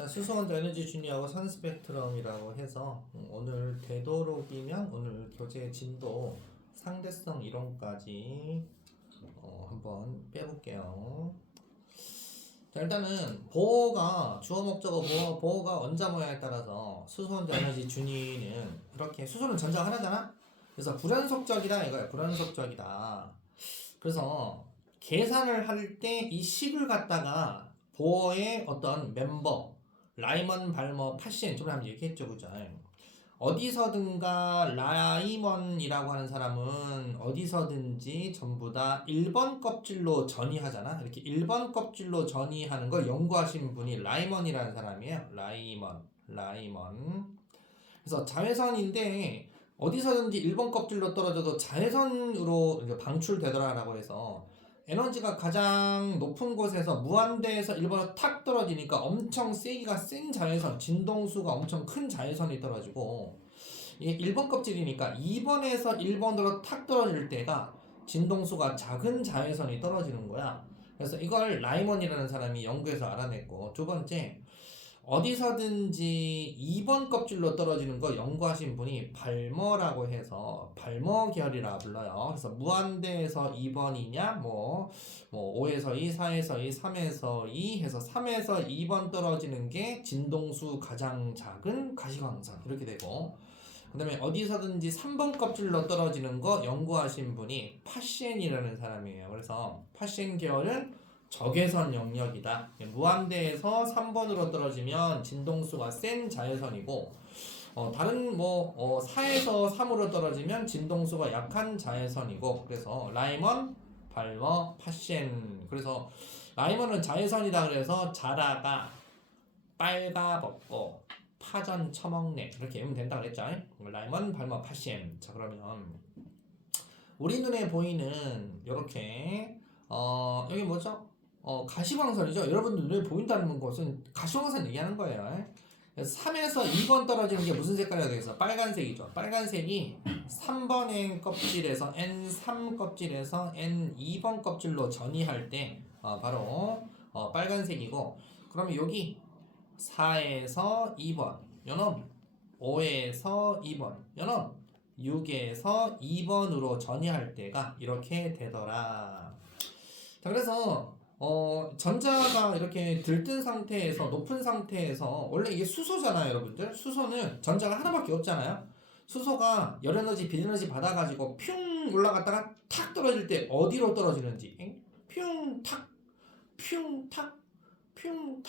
자, 수소원자 에너지 준위하고 산 스펙트럼이라고 해서 오늘 되도록이면 오늘 교재 진도 상대성 이론까지 한번 빼볼게요. 자, 일단은 보호가 주어 목적어 보호가 원자 모양에 따라서 수소원자 에너지 준위는 이렇게 수소는 전자 하나잖아. 그래서 불연속적이다 이거야. 불연속적이다. 그래서 계산을 할 때 이 식을 갖다가 보어의 어떤 멤버 라이먼, 발머, 파시엔 좀 한번 얘기했죠, 그죠? 어디서든가 라이먼이라고 하는 사람은 어디서든지 전부 다 1번 껍질로 전이하잖아. 이렇게 1번 껍질로 전이하는 걸 연구하신 분이 라이먼이라는 사람이에요. 라이먼. 그래서 자외선인데 어디서든지 1번 껍질로 떨어져도 자외선으로 방출되더라라고 해서 에너지가 가장 높은 곳에서 무한대에서 1번으로 탁 떨어지니까 엄청 세기가 센 자외선, 진동수가 엄청 큰 자외선이 떨어지고 이게 1번 껍질이니까 2번에서 1번으로 탁 떨어질 때가 진동수가 작은 자외선이 떨어지는 거야. 그래서 이걸 라이먼이라는 사람이 연구해서 알아냈고, 두 번째 어디서든지 2번 껍질로 떨어지는 거 연구하신 분이 발머라고 해서 발머 계열이라 불러요. 그래서 무한대에서 2번이냐, 5에서 2, 4에서 2, 3에서 2 해서 3에서 2번 떨어지는 게 진동수 가장 작은 가시광선 이렇게 되고, 그 다음에 어디서든지 3번 껍질로 떨어지는 거 연구하신 분이 파시엔이라는 사람이에요. 그래서 파시엔 계열은 적외선 영역이다. 무한대에서 3번으로 떨어지면 진동수가 센 자외선이고, 다른 4에서 3으로 떨어지면 진동수가 약한 자외선이고, 그래서 라이먼, 발머, 파시엔. 그래서 라이먼은 자외선이다 그래서 자라가 빨가벗고 파전 처먹네 이렇게 외우면 된다 그랬죠. 라이먼, 발머, 파시엔. 자, 그러면 우리 눈에 보이는 요렇게 여기 뭐죠? 가시광선이죠. 여러분들 눈에 보인다는 것은 가시광선 얘기하는 거예요. 그래서 3에서 2번 떨어지는 게 무슨 색깔이라 되겠어? 빨간색이죠. 빨간색이 3번의 껍질에서 N3 껍질에서 N2번 껍질로 전이할 때 바로 빨간색이고, 그러면 여기 4에서 2번 요놈 5에서 2번 요놈 6에서 2번으로 전이할 때가 이렇게 되더라. 자, 그래서 전자가 이렇게 들뜬 상태에서 높은 상태에서 원래 이게 수소잖아요, 여러분들. 수소는 전자가 하나밖에 없잖아요. 수소가 열에너지, 빛에너지 받아가지고 퓨 올라갔다가 탁 떨어질 때 어디로 떨어지는지 퓨 탁, 퓨 탁, 퓨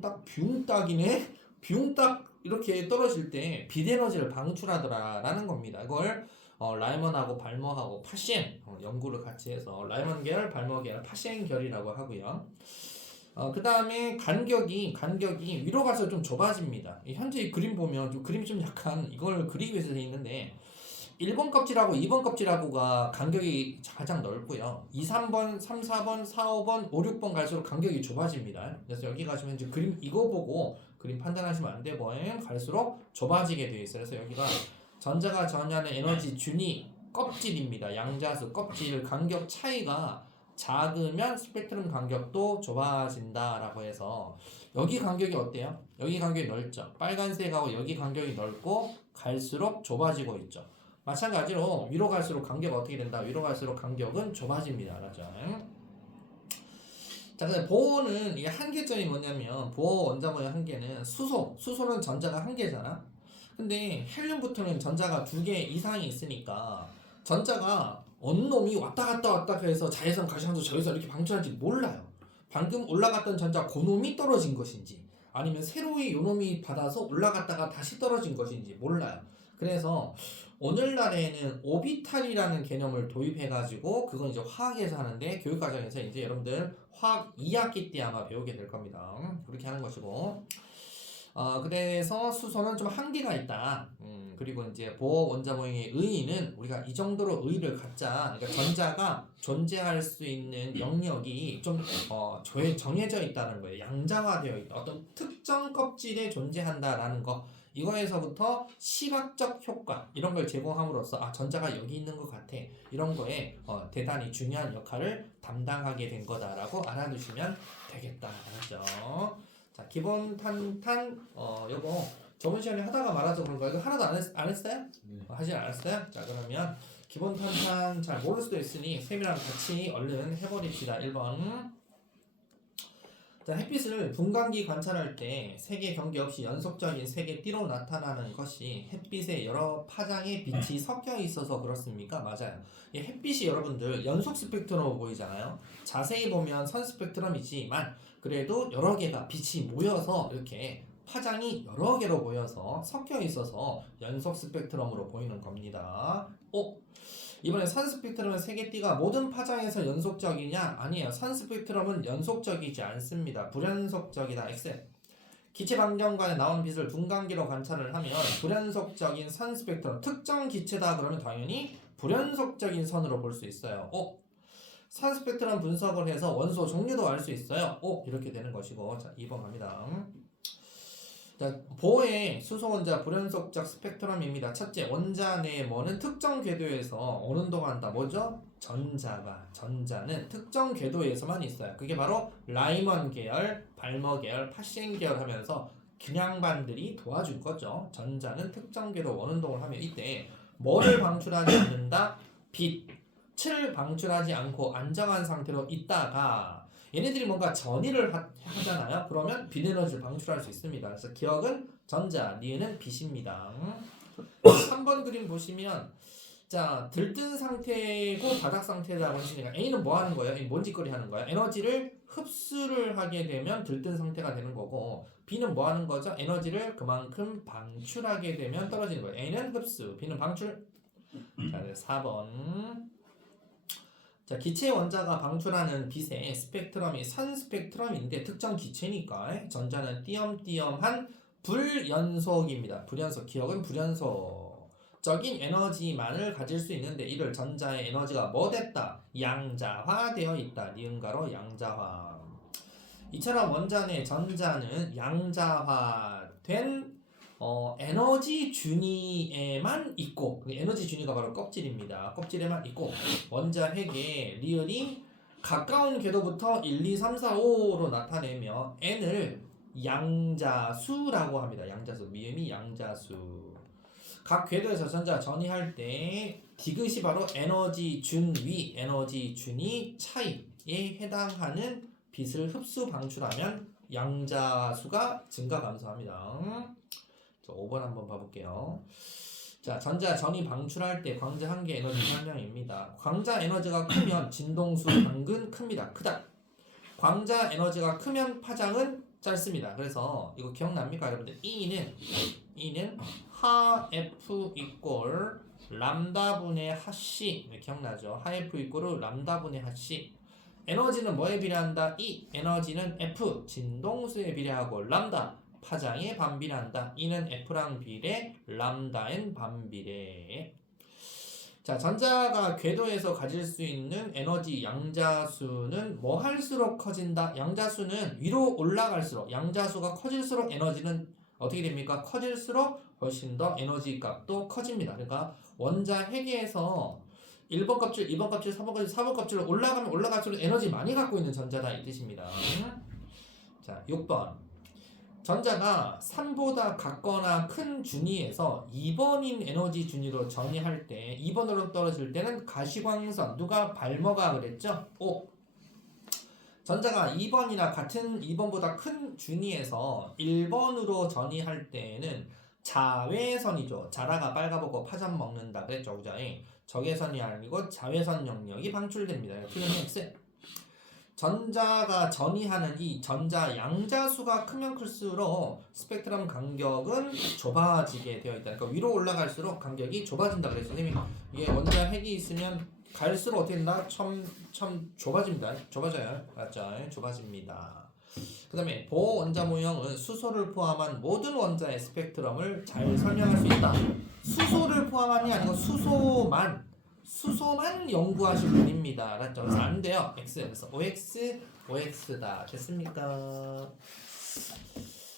탁, 뷰딱이네. 뷰딱 이렇게 떨어질 때 빛에너지를 방출하더라라는 겁니다. 이걸 라이먼하고 발머하고 파시엔 연구를 같이 해서 라이먼 계열, 발머 계열, 파시엔 계열이라고 하고요. 그 다음에 간격이 위로 가서 좀 좁아집니다. 현재 이 그림 보면 좀 그림이 좀 약간 이걸 그리기 위해서 되어 있는데 1번 껍질하고 2번 껍질하고가 간격이 가장 넓고요. 2, 3번, 3, 4번, 4, 5번, 5, 6번 갈수록 간격이 좁아집니다. 그래서 여기 가시면 이제 그림 이거 보고 그림 판단하시면 안 되고 갈수록 좁아지게 되어 있어요. 그래서 여기가 전자가 전하는 에너지 준위 껍질입니다. 양자수 껍질 간격 차이가 작으면 스펙트럼 간격도 좁아진다라고 해서 여기 간격이 어때요? 여기 간격이 넓죠. 빨간색하고 여기 간격이 넓고 갈수록 좁아지고 있죠. 마찬가지로 위로 갈수록 간격이 어떻게 된다? 위로 갈수록 간격은 좁아집니다. 알았죠? 자, 근데 보호는 이게 한계점이 뭐냐면 보호 원자 모양 한계는 수소는 전자가 한 개잖아. 근데 헬륨부터는 전자가 2개 이상이 있으니까 전자가 어느 놈이 왔다 갔다 해서 자외선, 가시광선, 적외선 이렇게 방출하는지 몰라요. 방금 올라갔던 전자 그놈이 떨어진 것인지 아니면 새로이 요놈이 받아서 올라갔다가 다시 떨어진 것인지 몰라요. 그래서 오늘날에는 오비탈이라는 개념을 도입해가지고 그건 이제 화학에서 하는데 교육과정에서 이제 여러분들 화학 2학기 때 아마 배우게 될 겁니다. 그렇게 하는 것이고, 그래서 수소는 좀 한계가 있다. 그리고 이제 보호 원자 모형의 의의는 우리가 이 정도로 의의를 갖자. 그러니까 전자가 존재할 수 있는 영역이 좀 정해져 있다는 거예요. 양자화되어 있다. 어떤 특정 껍질에 존재한다라는 거. 이거에서부터 시각적 효과 이런 걸 제공함으로써 전자가 여기 있는 것 같아. 이런 거에 대단히 중요한 역할을 담당하게 된 거다라고 알아두시면 되겠다. 알았죠? 자, 기본 탄탄 요거 저번 시간에 하다가 말아서 그런 거예요. 이거 하나도 안 했어요? 하진 않았어요? 자 그러면 기본 탄탄 잘 모를 수도 있으니 쌤이랑 같이 얼른 해버립시다. 1번. 자, 햇빛을 분광기 관찰할 때 색의 경계 없이 연속적인 색의 띠로 나타나는 것이 햇빛의 여러 파장의 빛이 섞여 있어서 그렇습니까? 맞아요. 이 햇빛이 여러분들 연속 스펙트럼으로 보이잖아요. 자세히 보면 선 스펙트럼이지만 그래도 여러 개가 빛이 모여서 이렇게 파장이 여러 개로 모여서 섞여 있어서 연속 스펙트럼으로 보이는 겁니다. 이번에 선 스펙트럼의 세개띠가 모든 파장에서 연속적이냐? 아니에요. 선 스펙트럼은 연속적이지 않습니다. 불연속적이다. X. 기체 반경관에 나온 빛을 분광기로 관찰을 하면 불연속적인 선 스펙트럼 특정 기체다 그러면 당연히 불연속적인 선으로 볼 수 있어요. 선 스펙트럼 분석을 해서 원소 종류도 알 수 있어요. 이렇게 되는 것이고. 자, 2번 갑니다. 자, 보의 수소원자 불연속적 스펙트럼입니다. 첫째, 원자 내 뭐는 특정 궤도에서 어느 동안다. 뭐죠? 전자는 특정 궤도에서만 있어요. 그게 바로 라이먼 계열, 발머 계열, 파시엔 계열 하면서 균양반들이 도와줄 거죠. 전자는 특정 궤도 원운동을 하면 이때 뭐를 방출하지 않는다? 빛을 방출하지 않고 안정한 상태로 있다가 얘네들이 뭔가 전이를 하잖아요. 그러면 빛 에너지를 방출할 수 있습니다. 그래서 기억은 전자, 니은은 빛입니다. 3번 그림 보시면 자 들뜬 상태고 바닥 상태라고 하시니까 A는 뭐 하는 거예요? 뭔 짓거리 하는 거예요? 에너지를 흡수를 하게 되면 들뜬 상태가 되는 거고 B는 뭐 하는 거죠? 에너지를 그만큼 방출하게 되면 떨어지는 거예요. A는 흡수, B는 방출. 자, 4번. 자, 기체 원자가 방출하는 빛의 스펙트럼이 선 스펙트럼인데 특정 기체니까 전자는 띄엄띄엄한 불연속입니다. 불연속, 기억은 불연속적인 에너지만을 가질 수 있는데 이를 전자의 에너지가 뭐 됐다? 양자화되어 있다. 니은가로 양자화. 이처럼 원자 내 전자는 양자화된 에너지 준위에만 있고 에너지 준위가 바로 껍질입니다. 껍질에만 있고 원자 핵의 리을이 가까운 궤도부터 1, 2, 3, 4, 5로 나타내며 n을 양자수라고 합니다. 양자수, 미음이 양자수. 각 궤도에서 전자 전이할 때 디귿이 바로 에너지 준위, 에너지 준위 차이에 해당하는 빛을 흡수 방출하면 양자수가 증가 감소합니다. 5번 한번 봐볼게요. 자, 전자 전이 방출할 때 광자 한 개 에너지 설명입니다. 광자 에너지가 크면 진동수 당근 큽니다. 크다. 광자 에너지가 크면 파장은 짧습니다. 그래서 이거 기억납니까, 여러분들? E는 하 F 이꼴 람다분의 하C 기억나죠? 하 F 이꼴 람다분의 하C. 에너지는 뭐에 비례한다? E. 에너지는 F 진동수에 비례하고 람다 파장에 반비례한다. E는 F랑 비례, 람다엔 반비례. 자, 전자가 궤도에서 가질 수 있는 에너지 양자수는 뭐 할수록 커진다? 양자수는 위로 올라갈수록 양자수가 커질수록 에너지는 어떻게 됩니까? 커질수록 훨씬 더 에너지 값도 커집니다. 그러니까 원자 핵에서 1번 껍질, 2번 껍질, 3번 껍질, 4번 껍질로 올라가면 올라갈수록 에너지 많이 갖고 있는 전자다 이 뜻입니다. 자, 6번. 전자가 3보다 같거나 큰 준위에서 2번인 에너지 준위로 전이할 때 2번으로 떨어질 때는 가시광선. 누가 발머가 그랬죠? 전자가 2번이나 같은 2번보다 큰 준위에서 1번으로 전이할 때는 자외선이죠. 자라가 빨가보고 파전 먹는다 그랬죠. 그죠? 적외선이 아니고 자외선 영역이 방출됩니다. 틀린 X. 전자가 전이하는 이 전자 양자수가 크면 클수록 스펙트럼 간격은 좁아지게 되어 있다. 그러니까 위로 올라갈수록 간격이 좁아진다 그랬어요. 선생님, 이게 원자 핵이 있으면 갈수록 어떻게 된다? 참 좁아집니다. 좁아져요. 맞죠? 좁아집니다. 그 다음에 보원자 모형은 수소를 포함한 모든 원자의 스펙트럼을 잘 설명할 수 있다. 수소를 포함한이 아니고 수소만 연구하신 분입니다. 알았죠? 그래서 안 돼요. X. 그래서 OX다. 됐습니까?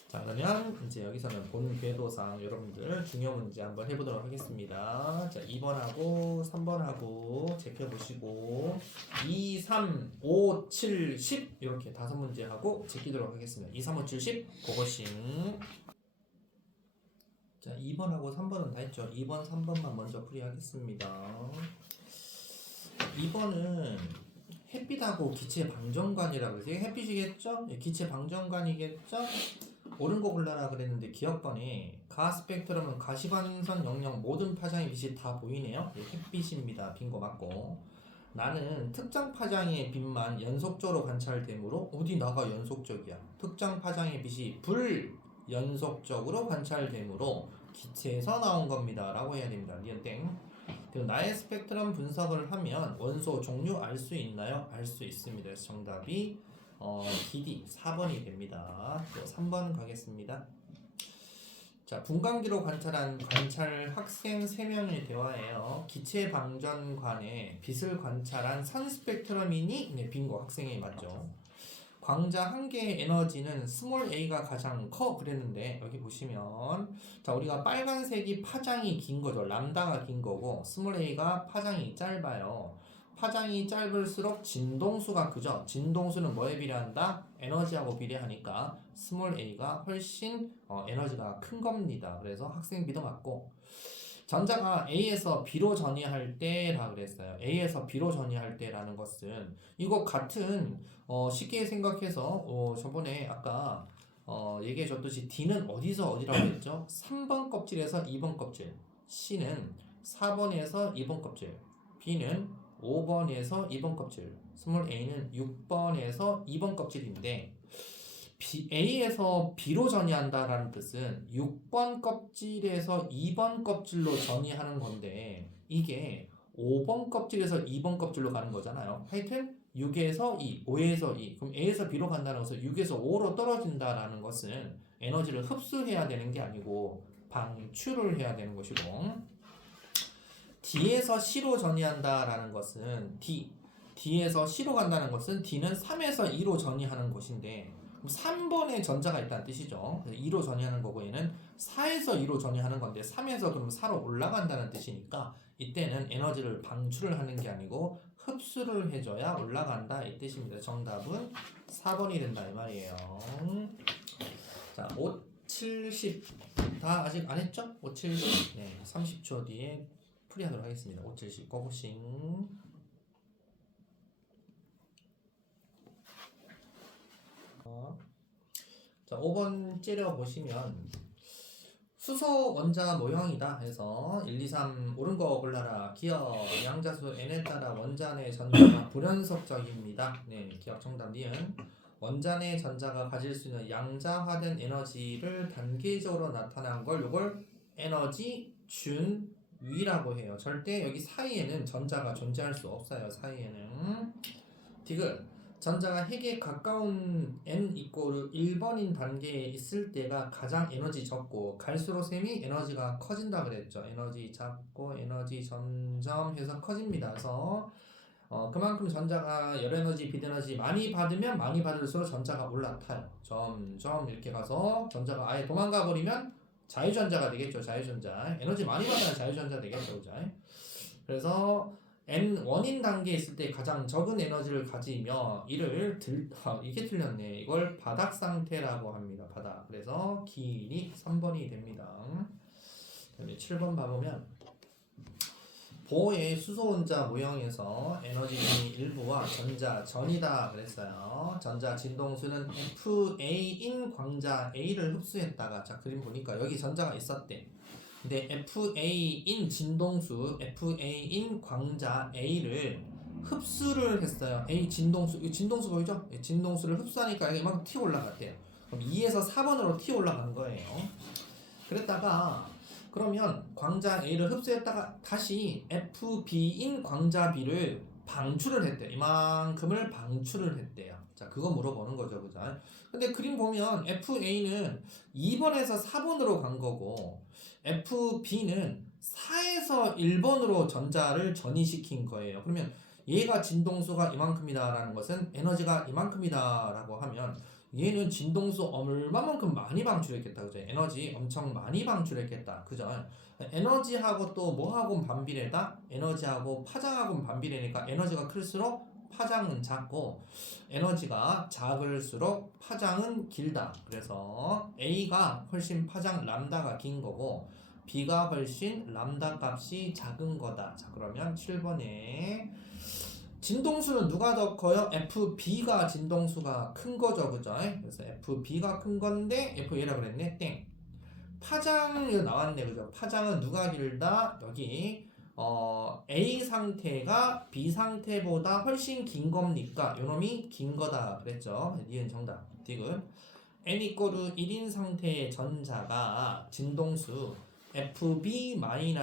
자, 자, 그러면 이제 여기서는 본 궤도상 여러분들 중요 문제 한번 해보도록 하겠습니다. 자, 2번하고 3번하고 제껴보시고 2, 3, 5, 7, 10 이렇게 5문제 하고 제끼도록 하겠습니다. 2, 3, 5, 7, 10 그것이 자, 2번하고 3번은 다 했죠. 2번, 3번만 먼저 풀이하겠습니다. 2번은 햇빛하고 기체 방정관이라고 그래서 햇빛이겠죠? 기체 방정관이겠죠? 옳은 거 골라라 그랬는데 기억번에 가 스펙트럼은 가시방선 영역 모든 파장의 빛이 다 보이네요. 햇빛입니다. 빈 거 맞고 나는 특정 파장의 빛만 연속적으로 관찰되므로 어디 나가 연속적이야. 특정 파장의 빛이 불연속적으로 관찰되므로 기체에서 나온 겁니다. 라고 해야 됩니다. 니은땡. 그리고 나의 스펙트럼 분석을 하면 원소 종류 알 수 있나요? 알 수 있습니다. 그래서 정답이 DD 4번이 됩니다. 또 3번 가겠습니다. 자, 분광기로 관찰한 관찰 학생 3명의 대화예요. 기체 방전관에 빛을 관찰한 선 스펙트럼이니 네, 빙고 학생이 맞죠. 광자 한 개의 에너지는 스몰 a가 가장 커 그랬는데 여기 보시면 자 우리가 빨간색이 파장이 긴 거죠. 람다가 긴 거고 스몰 a가 파장이 짧아요. 파장이 짧을수록 진동수가 크죠. 진동수는 뭐에 비례한다? 에너지하고 비례하니까 스몰 a가 훨씬 에너지가 큰 겁니다. 그래서 학생 B도 맞고 전자가 A에서 B로 전이할 때라 그랬어요. A에서 B로 전이할 때라는 것은 이거 같은 쉽게 생각해서 저번에 아까 얘기해 줬듯이 D는 어디서 어디라고 했죠? 3번 껍질에서 2번 껍질, C는 4번에서 2번 껍질, B는 5번에서 2번 껍질, 스몰 a는 6번에서 2번 껍질인데 A에서 B로 전이한다라는 뜻은 6번 껍질에서 2번 껍질로 전이하는 건데 이게 5번 껍질에서 2번 껍질로 가는 거잖아요. 하여튼 6에서 2, 5에서 2 그럼 A에서 B로 간다는 것은 6에서 5로 떨어진다라는 것은 에너지를 흡수해야 되는 게 아니고 방출을 해야 되는 것이고 D에서 C로 전이한다라는 것은 D에서 C로 간다는 것은 D는 3에서 2로 전이하는 것인데 3번에 전자가 있다는 뜻이죠. 2로 전이하는 거고 얘는 4에서 2로 전이하는 건데 3에서 그럼 4로 올라간다는 뜻이니까 이때는 에너지를 방출을 하는 게 아니고 흡수를 해줘야 올라간다 이 뜻입니다. 정답은 4번이 된다 이 말이에요. 자, 5, 70 다 아직 안 했죠? 5, 70 네, 30초 뒤에 풀이하도록 하겠습니다. 5, 70 고고싱 자, 5번 째려보시면 수소 원자 모형이다 해서 1, 2, 3 옳은 거 골라라. 기억 양자수 n에 따라 원자 내 전자가 불연속적입니다. 네, 기억 정답 니은 원자 내 전자가 가질 수 있는 양자화된 에너지를 단계적으로 나타난 걸 요걸 에너지 준위라고 해요. 절대 여기 사이에는 전자가 존재할 수 없어요. 사이에는 디귿 전자가 핵에 가까운 n 이꼬르 1번인 단계에 있을 때가 가장 에너지 적고 갈수록 셈이 에너지가 커진다 그랬죠. 에너지 작고 에너지 점점 해서 커집니다. 그래서 그만큼 전자가 열에너지, 빛에너지 많이 받으면 많이 받을수록 전자가 올라타요. 점점 이렇게 가서 전자가 아예 도망가 버리면 자유전자가 되겠죠. 자유전자. 에너지 많이 받아야 자유전자 되겠죠. 그죠? 그래서 N1인 단계에 있을 때 가장 적은 에너지를 가지며 이게 틀렸네. 이걸 바닥 상태라고 합니다. 바닥. 그래서 기인이 3번이 됩니다. 그다음에 7번 봐보면 보호의 수소원자 모형에서 에너지의 일부와 전자 전이다 그랬어요. 전자 진동수는 FA인 광자 A를 흡수했다가 자 그림 보니까 여기 전자가 있었대. 근데 FA인 진동수, FA인 광자 A를 흡수를 했어요. A 진동수, 이 진동수 보이죠? 진동수를 흡수하니까 이만큼 튀어 올라갔대요. 그럼 2에서 4번으로 튀어 올라간 거예요. 그랬다가 그러면 광자 A를 흡수했다가 다시 FB인 광자 B를 방출을 했대요. 이만큼을 방출을 했대요. 자, 그거 물어보는 거죠, 그죠? 근데 그림 보면 FA는 2번에서 4번으로 간 거고 FB는 4에서 1번으로 전자를 전이시킨 거예요. 그러면 얘가 진동수가 이만큼이다 라는 것은 에너지가 이만큼이다 라고 하면 얘는 진동수 얼마만큼 많이 방출했겠다, 그죠? 에너지 엄청 많이 방출했겠다, 그죠? 에너지하고 또 뭐하고 반비례다? 에너지하고 파장하고 반비례니까 에너지가 클수록 파장은 작고 에너지가 작을수록 파장은 길다. 그래서 A가 훨씬 파장 람다가 긴 거고 B가 훨씬 람다 값이 작은 거다. 자, 그러면 7번에 진동수는 누가 더 커요? FB가 진동수가 큰 거죠, 그죠? 그래서 FB가 큰 건데 FA라 그랬네, 땡. 파장이 나왔네, 그죠? 파장은 누가 길다? 여기 A 상태가 B 상태보다 훨씬 긴 겁니까? 요놈이 긴 거다 그랬죠? 니은 정답. 디귿. n 이꼬르 1인 상태의 전자가 진동수 FB-FA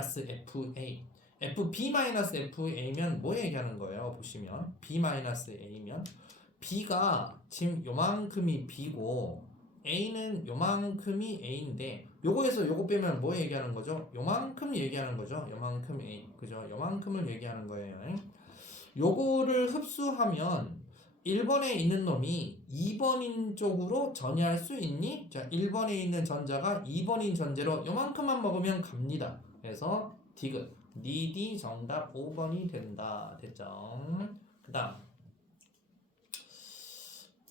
FB-FA면 뭐 얘기하는 거예요? 보시면 B-A면 B가 지금 요만큼이 B고 A는 요만큼이 A인데 요거에서 요거 빼면 뭐 얘기하는 거죠? 요만큼 얘기하는 거죠. 요만큼 A. 그죠? 요만큼을 얘기하는 거예요. 요거를 흡수하면 1번에 있는 놈이 2번인 쪽으로 전이할 수 있니? 자, 1번에 있는 전자가 2번인 전제로 요만큼만 먹으면 갑니다. 그래서 디귿. 니디 정답 5번이 된다. 됐죠? 그 다음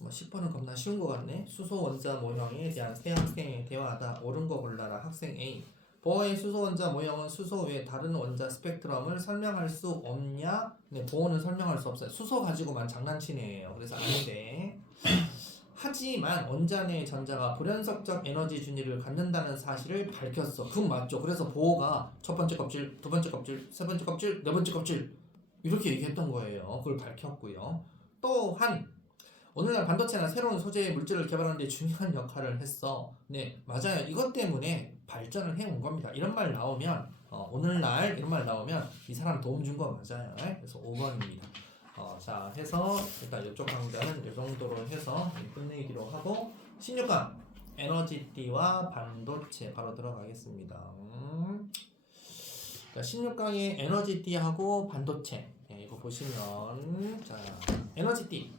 뭐 10번은 겁나 쉬운 것 같네. 수소 원자 모형에 대한 세 학생의 대화다. 옳은 거 골라라. 학생 A. 보어의 수소 원자 모형은 수소 외 다른 원자 스펙트럼을 설명할 수 없냐? 네, 보어는 설명할 수 없어요. 수소 가지고만 장난치네요. 그래서 아닌데. 하지만 원자 내 전자가 불연속적 에너지 준위를 갖는다는 사실을 밝혔어. 그건 맞죠. 그래서 보어가 첫 번째 껍질, 두 번째 껍질, 세 번째 껍질, 네 번째 껍질 이렇게 얘기했던 거예요. 그걸 밝혔고요. 또한 오늘날 반도체나 새로운 소재의 물질을 개발하는 데 중요한 역할을 했어. 네, 맞아요. 이것 때문에 발전을 해온 겁니다. 이런 말 나오면 오늘날 이런 말 나오면 이 사람 도움 준 거 맞아요. 그래서 5번입니다. 자, 해서 일단 이쪽 강좌는 이 정도로 해서 끝내기로 하고 16강 에너지띠와 반도체 바로 들어가겠습니다. 자, 16강의 에너지띠하고 반도체 이거 보시면 자, 에너지띠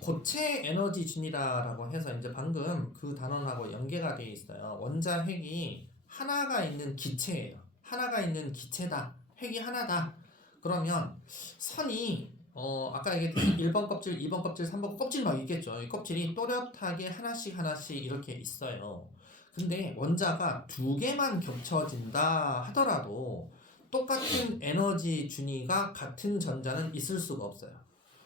고체 에너지 준이라고 해서 이제 방금 그 단원하고 연계가 되어 있어요. 원자 핵이 하나가 있는 기체예요. 하나가 있는 기체다. 핵이 하나다. 그러면 선이 아까 얘기했듯이 1번 껍질, 2번 껍질, 3번 껍질 막 있겠죠. 이 껍질이 또렷하게 하나씩 이렇게 있어요. 근데 원자가 두 개만 겹쳐진다 하더라도 똑같은 에너지 준위가 같은 전자는 있을 수가 없어요.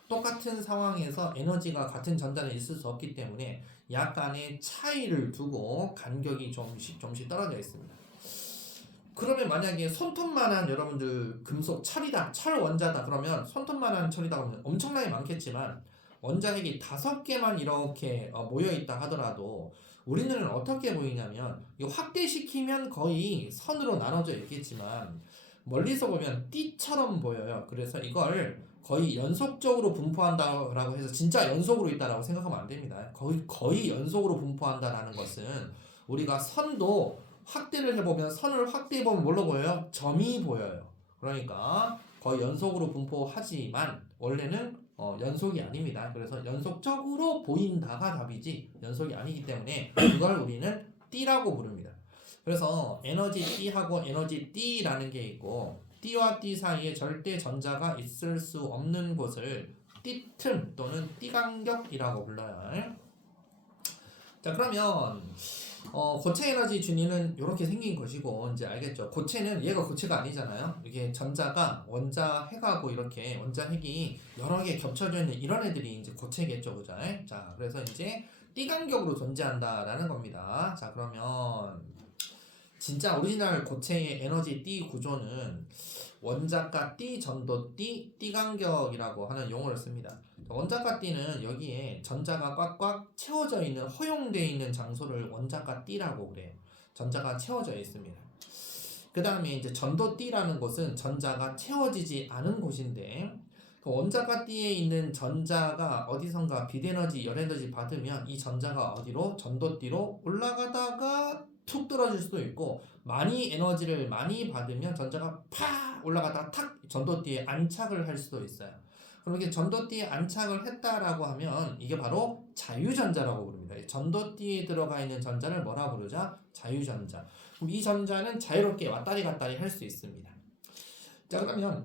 똑같은 상황에서 에너지가 같은 전자는 있을 수 없기 때문에 약간의 차이를 두고 간격이 조금씩 떨어져 있습니다. 그러면 만약에 손톱만한 여러분들 금속 철이다, 철 원자다 그러면 손톱만한 철이다 그러면 엄청나게 많겠지만 원자 핵이 5개만 이렇게 모여 있다 하더라도 우리 눈에는 어떻게 보이냐면 이거 확대시키면 거의 선으로 나눠져 있겠지만 멀리서 보면 띠처럼 보여요. 그래서 이걸 거의 연속적으로 분포한다라고 해서 진짜 연속으로 있다라고 생각하면 안 됩니다. 거의 연속으로 분포한다라는 것은 우리가 선도 확대를 해보면 선을 확대해보면 뭘로 보여요? 점이 보여요. 그러니까 거의 연속으로 분포하지만 원래는 연속이 아닙니다. 그래서 연속적으로 보인다가 답이지 연속이 아니기 때문에 이걸 우리는 띠라고 부릅니다. 그래서 에너지 T하고 에너지 D라는 게 있고 T와 T 사이에 절대 전자가 있을 수 없는 곳을 T틈 또는 T간격이라고 불러요. 자, 그러면 고체 에너지 준위는 이렇게 생긴 것이고 이제 알겠죠? 고체는 얘가 고체가 아니잖아요. 이게 전자가 원자 핵하고 이렇게 원자 핵이 여러 개 겹쳐져 있는 이런 애들이 이제 고체겠죠, 그죠? 자, 그래서 이제 T간격으로 존재한다라는 겁니다. 자, 그러면 진짜 오리지널 고체의 에너지 T 구조는 원자가 T 전도 T, T간격이라고 하는 용어를 씁니다. 원자가 T는 여기에 전자가 꽉꽉 채워져 있는 허용되어 있는 장소를 원자가 T라고 그래요. 전자가 채워져 있습니다. 그 다음에 이제 전도 T라는 곳은 전자가 채워지지 않은 곳인데 그 원자가 T에 있는 전자가 어디선가 빛에너지, 열에너지 받으면 이 전자가 어디로? 전도 T로 올라가다가 툭 떨어질 수도 있고 많이 에너지를 많이 받으면 전자가 팍 올라가다가 탁 전도띠에 안착을 할 수도 있어요. 그럼 이렇게 전도띠에 안착을 했다라고 하면 이게 바로 자유전자라고 부릅니다. 전도띠에 들어가 있는 전자를 뭐라 부르자? 자유전자. 그럼 이 전자는 자유롭게 왔다리 갔다리 할 수 있습니다. 자, 그러면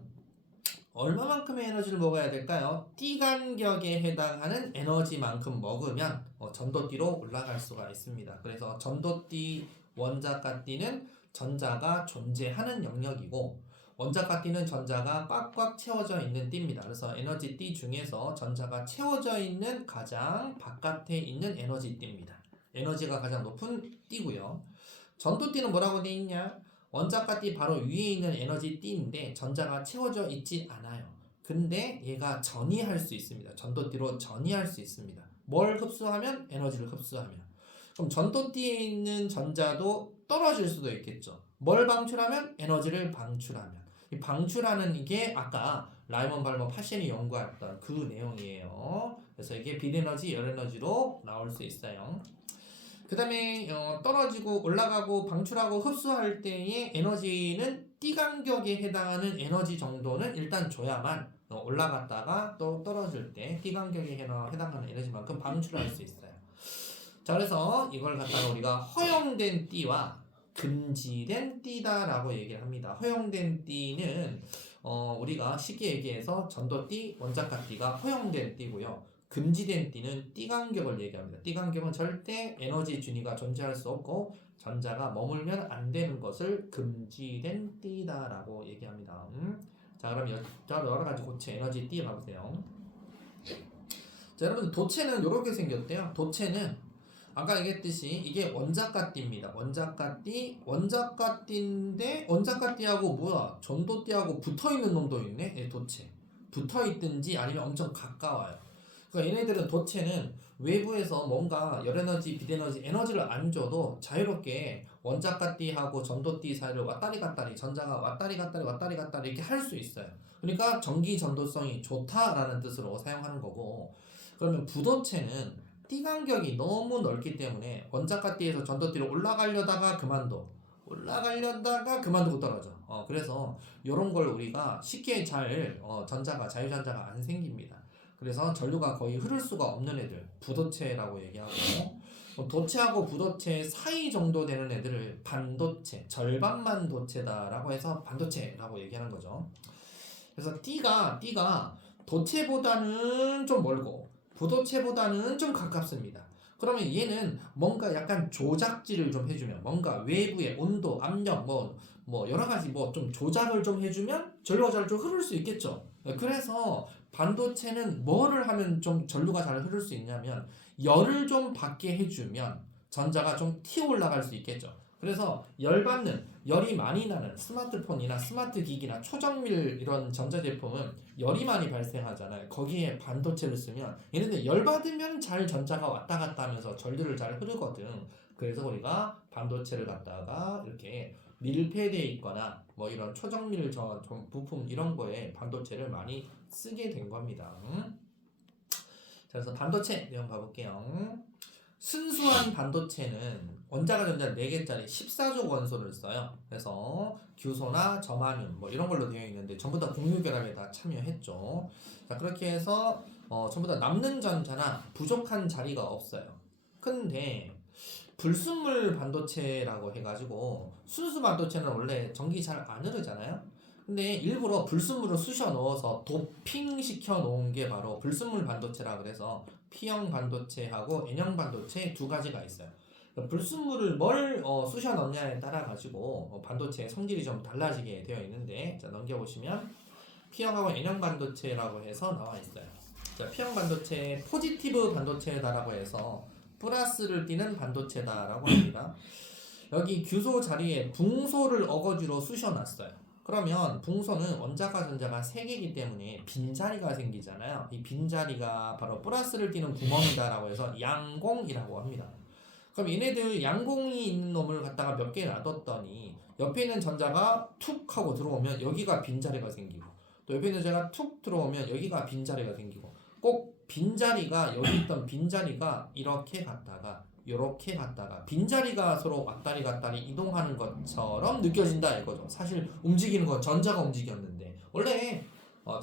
얼마만큼의 에너지를 먹어야 될까요? 띠 간격에 해당하는 에너지만큼 먹으면 전도띠로 올라갈 수가 있습니다. 그래서 전도띠, 원자가띠는 전자가 존재하는 영역이고, 원자가띠는 전자가 꽉꽉 채워져 있는 띠입니다. 그래서 에너지 띠 중에서 전자가 채워져 있는 가장 바깥에 있는 에너지 띠입니다. 에너지가 가장 높은 띠고요. 전도띠는 뭐라고 돼 있냐? 원자가띠 바로 위에 있는 에너지 띠인데 전자가 채워져 있지 않아요. 근데 얘가 전이할 수 있습니다. 전도띠로 전이할 수 있습니다. 뭘 흡수하면? 에너지를 흡수하면. 그럼 전도띠에 있는 전자도 떨어질 수도 있겠죠. 뭘 방출하면? 에너지를 방출하면. 이 방출하는 이게 아까 라이먼 발머 파셴이 연구했던 그 내용이에요. 그래서 이게 빛에너지, 열에너지로 나올 수 있어요. 그 다음에 떨어지고 올라가고 방출하고 흡수할 때의 에너지는 띠 간격에 해당하는 에너지 정도는 일단 줘야만 올라갔다가 또 떨어질 때 띠 간격에 해당하는 에너지만큼 방출할 수 있어요. 자, 그래서 이걸 갖다가 우리가 허용된 띠와 금지된 띠다라고 얘기를 합니다. 허용된 띠는 우리가 쉽게 얘기해서 전도띠, 원자가띠가 허용된 띠고요. 금지된 띠는 띠 간격을 얘기합니다. 띠 간격은 절대 에너지 준위가 존재할 수 없고 전자가 머물면 안 되는 것을 금지된 띠다라고 얘기합니다. 자, 그럼 여러 가지 고체 에너지 띠 봐보세요. 자, 여러분 도체는 이렇게 생겼대요. 도체는 아까 얘기했듯이 이게 원자가띠입니다. 원자가띠인데 원자가띠하고 뭐야? 전도띠하고 붙어있는 놈도 있네. 예, 도체. 붙어있든지 아니면 엄청 가까워요. 그러니까 얘네들은 도체는 외부에서 뭔가 열에너지, 빛에너지, 에너지를 안 줘도 자유롭게 원자가띠하고 전도띠 사이를 왔다리 갔다리, 전자가 왔다리 갔다리 이렇게 할 수 있어요. 그러니까 전기 전도성이 좋다라는 뜻으로 사용하는 거고, 그러면 부도체는 띠 간격이 너무 넓기 때문에 원자가띠에서 전도띠로 올라가려다가 그만두고 떨어져. 그래서 이런 걸 우리가 쉽게 잘 자유전자가 안 생깁니다. 그래서 전류가 거의 흐를 수가 없는 애들 부도체라고 얘기하고, 도체하고 부도체 사이 정도 되는 애들을 반도체, 절반만 도체다라고 해서 반도체라고 얘기하는 거죠. 그래서 띠가 도체보다는 좀 멀고 부도체보다는 좀 가깝습니다. 그러면 얘는 뭔가 약간 조작질을 좀 해주면, 뭔가 외부의 온도, 압력, 뭐 여러 가지 좀 조작을 좀 해주면 전류가 잘 좀 흐를 수 있겠죠. 그래서 반도체는 뭐를 하면 좀 전류가 잘 흐를 수 있냐면 열을 좀 받게 해주면 전자가 좀 튀어 올라갈 수 있겠죠. 그래서 열이 많이 나는 스마트폰이나 스마트 기기나 초정밀 이런 전자제품은 열이 많이 발생하잖아요. 거기에 반도체를 쓰면 얘네들 열 받으면 잘 전자가 왔다 갔다 하면서 전류를 잘 흐르거든. 그래서 우리가 반도체를 갖다가 이렇게 밀폐되어 있거나 뭐 이런 초정밀 부품 이런 거에 반도체를 많이 쓰게 된 겁니다. 자, 그래서 반도체 내용 가볼게요. 순수한 반도체는 원자가 전자 4개짜리 14족 원소를 써요. 그래서 규소나 저마늄 뭐 이런 걸로 되어 있는데 전부 다 공유결합에 다 참여했죠. 자, 그렇게 해서 전부 다 남는 전자나 부족한 자리가 없어요. 근데 불순물 반도체라고 해가지고 순수 반도체는 원래 전기 잘 안 흐르잖아요. 근데 일부러 불순물을 쑤셔 넣어서 도핑 시켜 놓은 게 바로 불순물 반도체라 그래서 P형 반도체하고 N형 반도체 두 가지가 있어요. 불순물을 뭘 쑤셔 넣냐에 따라 가지고 반도체의 성질이 좀 달라지게 되어 있는데, 자, 넘겨보시면 P형하고 N형 반도체라고 해서 나와 있어요. 자, P형 반도체 포지티브 반도체다라고 해서 플러스를 띠는 반도체다라고 합니다. 여기 규소 자리에 붕소를 어거지로 쑤셔놨어요. 그러면 붕소는 원자가 전자가 3개이기 때문에 빈자리가 생기잖아요. 이 빈자리가 바로 플러스를 띠는 구멍이다라고 해서 양공이라고 합니다. 그럼 얘네들 양공이 있는 놈을 갖다가 몇 개 놔뒀더니 옆에 있는 전자가 툭 하고 들어오면 여기가 빈자리가 생기고, 또 옆에 있는 전자가 툭 들어오면 여기가 빈자리가 생기고, 꼭 빈자리가 여기 있던 빈자리가 이렇게 갔다가 빈자리가 서로 왔다리 갔다리 이동하는 것처럼 느껴진다 이거죠. 사실 움직이는 건 전자가 움직였는데 원래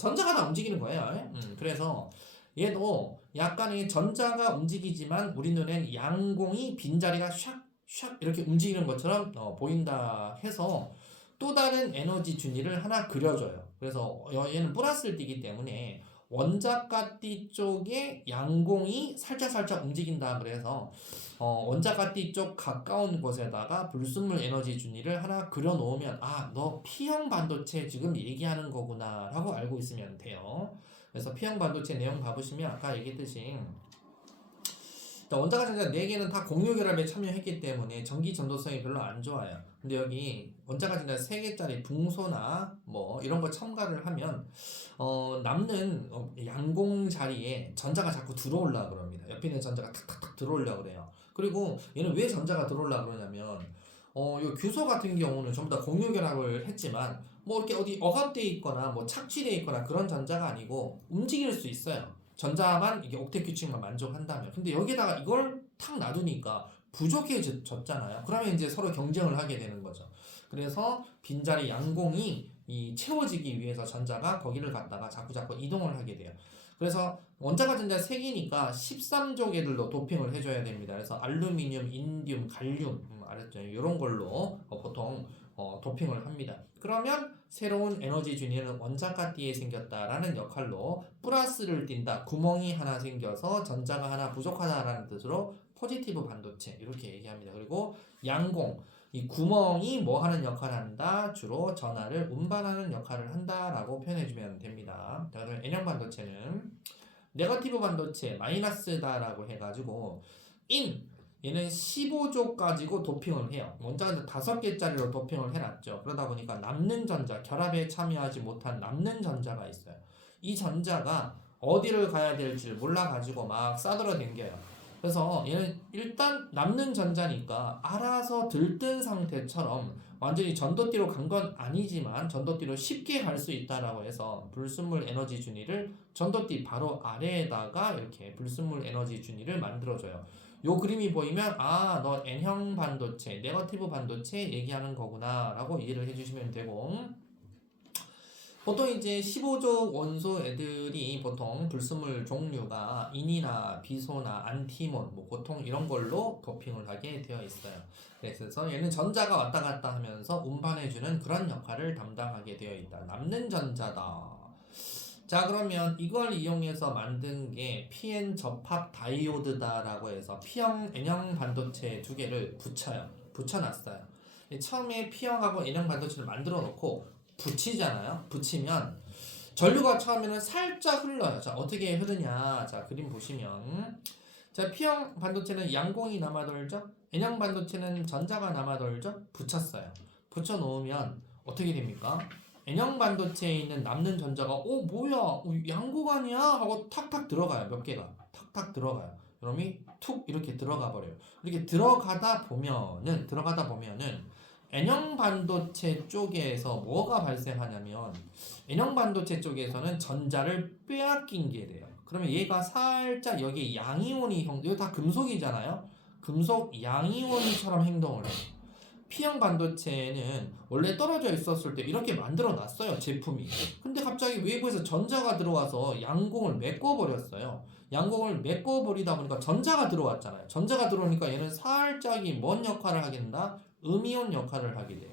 전자가 다 움직이는 거예요. 그래서 얘도 약간의 전자가 움직이지만 우리 눈엔 양공이 빈자리가 샥샥 이렇게 움직이는 것처럼 보인다 해서 또 다른 에너지 준위를 하나 그려줘요. 그래서 얘는 플러스를 띠기 때문에 원자가 띠 쪽에 양공이 살짝살짝 움직인다 그래서 원자가 띠 쪽 가까운 곳에다가 불순물 에너지 준위를 하나 그려 놓으면 아, 너 P형 반도체 지금 얘기하는 거구나 라고 알고 있으면 돼요. 그래서 P형 반도체 내용 봐보시면 아까 얘기했듯이 원자가 전자 4개는 다 공유 결합에 참여했기 때문에 전기 전도성이 별로 안 좋아요. 근데 여기 원자가 전자 3개짜리 붕소나 뭐 이런 거 첨가를 하면 남는 양공 자리에 전자가 자꾸 들어올라 그럽니다. 옆에 있는 전자가 탁탁탁 들어올라 그래요. 그리고 얘는 왜 전자가 들어올라 그러냐면 요 규소 같은 경우는 전부 다 공유 결합을 했지만 뭐 이렇게 어디 억압돼 있거나 뭐 착취돼 있거나 그런 전자가 아니고 움직일 수 있어요. 전자만 이게 옥텟 규칙만 만족한다면. 근데 여기다가 이걸 탁 놔두니까 부족해졌잖아요. 그러면 이제 서로 경쟁을 하게 되는 거죠. 그래서 빈자리 양공이 이 채워지기 위해서 전자가 거기를 갖다가 자꾸 이동을 하게 돼요. 그래서 원자가 전자 3개니까 13족 애들도 도핑을 해줘야 됩니다. 그래서 알루미늄, 인디움, 갈륨 알았죠? 이런 걸로 보통 도핑을 합니다. 그러면 새로운 에너지 준위는 원자가 띠에 생겼다라는 역할로 플러스를 띈다. 구멍이 하나 생겨서 전자가 하나 부족하다라는 뜻으로 포지티브 반도체 이렇게 얘기합니다. 그리고 양공 이 구멍이 뭐 하는 역할을 한다? 주로 전하를 운반하는 역할을 한다라고 표현해주면 됩니다. 그다음에 N형 반도체는 네거티브 반도체 마이너스다라고 해가지고 얘는 15조 가지고 도핑을 해요. 원자가 5개짜리로 도핑을 해놨죠. 그러다 보니까 남는 전자, 결합에 참여하지 못한 남는 전자가 있어요. 이 전자가 어디를 가야 될지 몰라가지고 막 싸돌아댕겨요. 그래서 얘는 일단 남는 전자니까 알아서 들뜬 상태처럼 완전히 전도띠로 간 건 아니지만 전도띠로 쉽게 갈 수 있다라고 해서 불순물 에너지 준위를 전도띠 바로 아래에다가 이렇게 불순물 에너지 준위를 만들어줘요. 요 그림이 보이면 아, 너 N형 반도체, 네거티브 반도체 얘기하는 거구나 라고 이해를 해주시면 되고 보통 이제 15족 원소 애들이 보통 불순물 종류가 인이나 비소나 안티몬 뭐 보통 이런 걸로 도핑을 하게 되어 있어요. 그래서 얘는 전자가 왔다 갔다 하면서 운반해주는 그런 역할을 담당하게 되어 있다. 남는 전자다. 자, 그러면 이걸 이용해서 만든 게 PN 접합 다이오드다라고 해서 P형, N형 반도체 2개를 붙여놨어요. 처음에 P형하고 N형 반도체를 만들어 놓고 붙이잖아요. 붙이면 전류가 처음에는 살짝 흘러요. 자, 어떻게 흐르냐? 자, 그림 보시면 자, P형 반도체는 양공이 남아돌죠. N형 반도체는 전자가 남아돌죠. 붙였어요. 붙여 놓으면 어떻게 됩니까? N형 반도체에 있는 남는 전자가 뭐야? 양공 아니야? 하고 탁탁 들어가요. 몇 개가 탁탁 들어가요. 그러면 툭 이렇게 들어가 버려요. 이렇게 들어가다 보면은 N형 반도체 쪽에서 뭐가 발생하냐면 N형 반도체 쪽에서는 전자를 빼앗긴 게 돼요. 그러면 얘가 살짝 여기 양이온이 이거 다 금속이잖아요. 금속 양이온처럼 행동을 해요. P형 반도체는 원래 떨어져 있었을 때 이렇게 만들어 놨어요, 제품이. 근데 갑자기 외부에서 전자가 들어와서 양공을 메꿔버렸어요. 양공을 메꿔버리다 보니까 전자가 들어왔잖아요. 전자가 들어오니까 얘는 살짝이 뭔 역할을 하게 된다? 음이온 역할을 하게 돼요.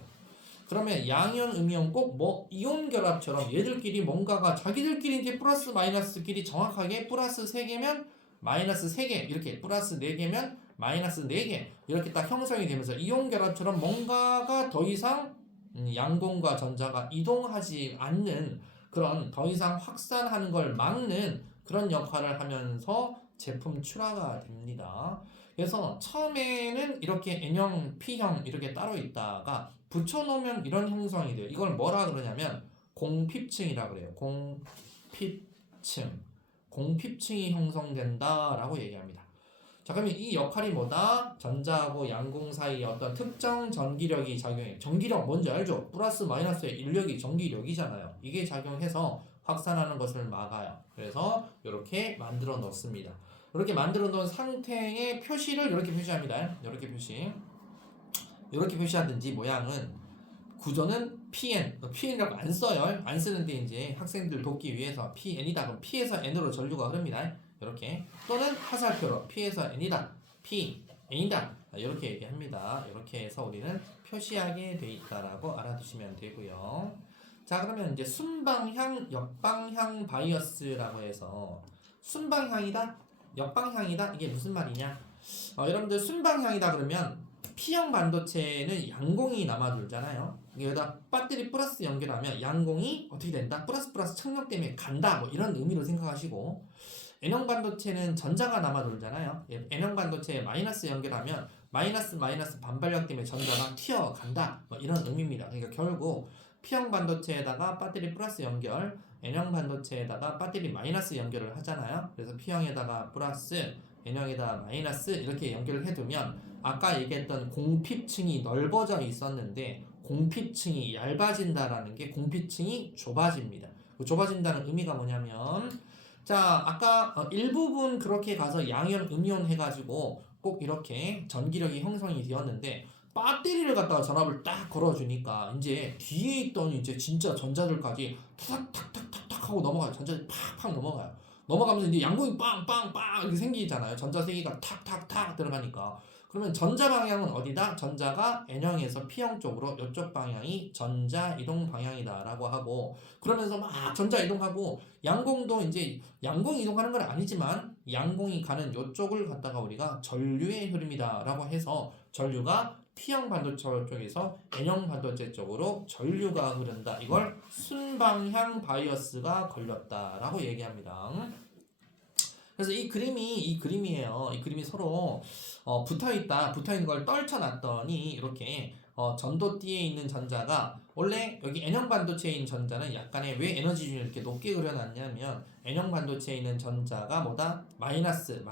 그러면 양이온, 음이온 꼭 뭐 이온 결합처럼 얘들끼리 뭔가가 자기들끼리 이제 플러스 마이너스끼리 정확하게 플러스 3개면 마이너스 3개 이렇게 플러스 4개면 마이너스 4개 이렇게 딱 형성이 되면서 이온 결합처럼 뭔가가 더 이상 양공과 전자가 이동하지 않는 그런 더 이상 확산하는 걸 막는 그런 역할을 하면서 제품 출하가 됩니다. 그래서 처음에는 이렇게 N형, P형 이렇게 따로 있다가 붙여놓으면 이런 형성이 돼요. 이걸 뭐라 그러냐면 공핍층이라 그래요. 공핍층이 형성된다라고 얘기합니다. 자, 그러면 이 역할이 뭐다? 전자하고 양공 사이에 어떤 특정 전기력이 작용해요. 전기력 뭔지 알죠? 플러스 마이너스의 인력이 전기력이잖아요. 이게 작용해서 확산하는 것을 막아요. 그래서 이렇게 만들어 놓습니다. 이렇게 만들어 놓은 상태의 표시를 이렇게 표시합니다. 이렇게 표시하든지 모양은 구조는 PN이라고 안 써요. 안 쓰는데 이제 학생들 돕기 위해서 PN이다. 그럼 P에서 N으로 전류가 흐릅니다. 이렇게 또는 화살표로 P에서 N이다, P, N이다 이렇게 얘기합니다. 이렇게 해서 우리는 표시하게 돼 있다라고 알아두시면 되고요. 자, 그러면 이제 순방향, 역방향 바이어스라고 해서 순방향이다, 역방향이다 이게 무슨 말이냐? 여러분들 순방향이다 그러면 P형 반도체는 양공이 남아돌잖아요. 여기다 배터리 플러스 연결하면 양공이 어떻게 된다? 플러스 청력 때문에 간다. 뭐 이런 의미로 생각하시고 N형 반도체는 전자가 남아돌잖아요. N형 반도체에 마이너스 연결하면 마이너스 반발력 때문에 전자가 튀어간다. 뭐 이런 의미입니다. 그러니까 결국 P형 반도체에다가 배터리 플러스 연결, N형 반도체에다가 배터리 마이너스 연결을 하잖아요. 그래서 P형에다가 플러스, N형에다가 마이너스 이렇게 연결을 해두면 아까 얘기했던 공핍층이 넓어져 있었는데 공핍층이 얇아진다라는 게 공핍층이 좁아집니다. 좁아진다는 의미가 뭐냐면 자, 아까 일부분 그렇게 가서 양이온, 음이온 해가지고 꼭 이렇게 전기력이 형성이 되었는데 배터리를 갖다가 전압을 딱 걸어주니까 이제 뒤에 있던 이제 진짜 전자들까지 탁탁탁탁탁 하고 넘어가요. 전자들이 팍팍 넘어가요. 넘어가면서 이제 양공이 빵빵빵 이렇게 생기잖아요. 전자 세기가 탁탁탁 들어가니까. 그러면 전자 방향은 어디다? 전자가 N형에서 P형 쪽으로 이쪽 방향이 전자 이동 방향이다라고 하고 그러면서 막 전자 이동하고 양공도 이제 양공 이동하는 건 아니지만 양공이 가는 이쪽을 갖다가 우리가 전류의 흐름이다라고 해서 전류가 P형 반도체 쪽에서 N형 반도체 쪽으로 전류가 흐른다. 이걸 순방향 바이어스가 걸렸다라고 얘기합니다. 그래서 이 그림이에요. 이 그림이 서로 붙어있는 걸 떨쳐놨더니 이렇게 전도띠에 있는 전자가 원래 여기 N형 반도체에 있는 전자는 약간의 왜 에너지 준위를 이렇게 높게 그려놨냐면 N형 반도체에 있는 전자가 뭐다? 마이너스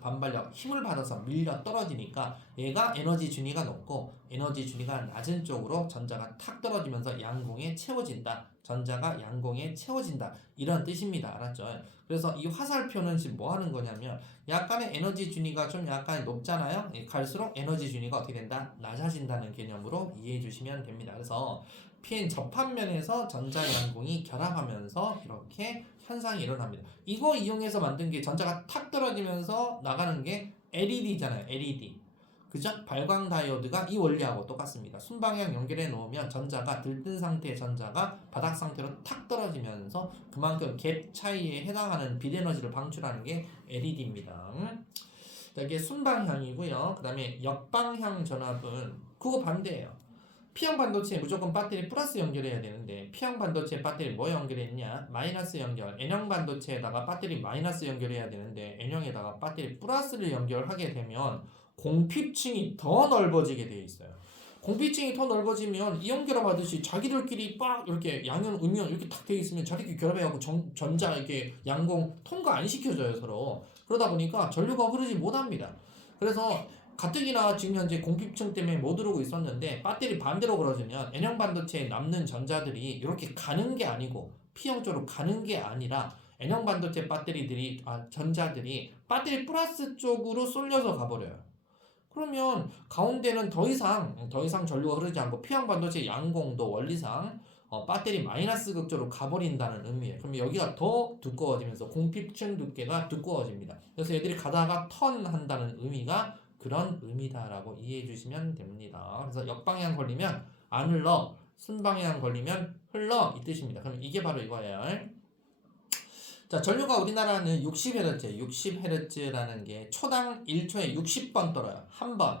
반발력 힘을 받아서 밀려 떨어지니까 얘가 에너지 준위가 높고 에너지 준위가 낮은 쪽으로 전자가 탁 떨어지면서 양공에 채워진다. 전자가 양공에 채워진다. 이런 뜻입니다. 알았죠? 그래서 이 화살표는 지금 뭐 하는 거냐면 약간의 에너지 준위가 좀 약간 높잖아요. 갈수록 에너지 준위가 어떻게 된다? 낮아진다는 개념으로 이해해 주시면 됩니다. 그래서 PN 접합면에서 전자 양공이 결합하면서 이렇게 현상이 일어납니다. 이거 이용해서 만든 게 전자가 탁 떨어지면서 나가는 게 LED잖아요. LED. 그죠? 발광 다이오드가 이 원리하고 똑같습니다. 순방향 연결해 놓으면 전자가 들뜬 상태의 전자가 바닥 상태로 탁 떨어지면서 그만큼 갭 차이에 해당하는 빛 에너지를 방출하는 게 LED입니다. 자, 이게 순방향이고요. 그 다음에 역방향 전압은 그거 반대예요. P형 반도체에 무조건 배터리 플러스 연결해야 되는데 P형 반도체에 배터리 뭐 연결했냐? 마이너스 연결. N형 반도체에다가 배터리 마이너스 연결해야 되는데 N형에다가 배터리 플러스를 연결하게 되면 공핍층이 더 넓어지게 되어 있어요. 공핍층이 더 넓어지면 이온 결합하듯이 자기들끼리 빡 이렇게 양이온, 음이온 이렇게 탁 되어 있으면 자기들끼리 결합해갖고 전자 이렇게 양공 통과 안 시켜줘요 서로. 그러다 보니까 전류가 흐르지 못합니다. 그래서 가뜩이나 지금 현재 공핍층 때문에 못 흐르고 있었는데 배터리 반대로 걸어주면 N형 반도체에 남는 전자들이 이렇게 가는 게 아니고 P형 쪽으로 가는 게 아니라 N형 반도체 전자들이 배터리 플러스 쪽으로 쏠려서 가버려요. 그러면 가운데는 더 이상 전류가 흐르지 않고 P형 반도체 양공도 원리상 배터리 마이너스 극적으로 가버린다는 의미예요. 그럼 여기가 더 두꺼워지면서 공핍층 두께가 두꺼워집니다. 그래서 얘들이 가다가 턴한다는 의미가 그런 의미다라고 이해해 주시면 됩니다. 그래서 역방향 걸리면 안 흘러, 순방향 걸리면 흘러 이 뜻입니다. 그럼 이게 바로 이거예요. 자, 전류가 우리나라는 60Hz라는 게 초당 1초에 60번 떨어요. 한 번,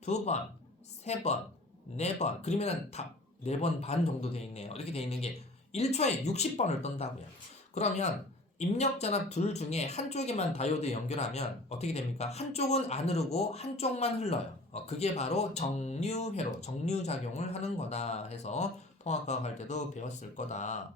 두 번, 세 번, 네 번. 그러면은 다 4번 반 정도 돼 있네요. 이렇게 돼 있는 게 1초에 60번을 떤다고요. 그러면 입력 전압 둘 중에 한쪽에만 다이오드 연결하면 어떻게 됩니까? 한쪽은 안 흐르고 한쪽만 흘러요. 그게 바로 정류회로, 정류작용을 하는 거다 해서 통합과학 할 때도 배웠을 거다.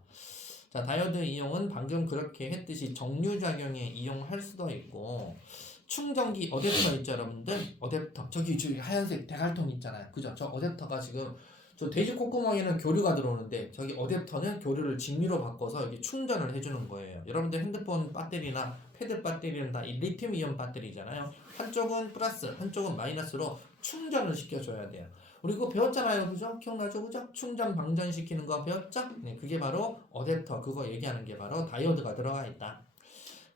자, 다이오드 이용은 방금 그렇게 했듯이 정류작용에 이용할 수도 있고 충전기 어댑터 있죠 여러분들? 어댑터 저기 하얀색 대갈통 있잖아요. 그죠? 저 어댑터가 지금 저 돼지 콧구멍에는 교류가 들어오는데 저기 어댑터는 교류를 직류로 바꿔서 여기 충전을 해주는 거예요. 여러분들 핸드폰 배터리나 패드 배터리는 다 이 리튬 이온 배터리잖아요. 한쪽은 플러스, 한쪽은 마이너스로 충전을 시켜줘야 돼요. 우리 그거 배웠잖아요, 그죠? 기억나죠, 그죠? 충전 방전시키는 거 배웠죠? 네, 그게 바로 어댑터, 그거 얘기하는 게 바로 다이오드가 들어가 있다.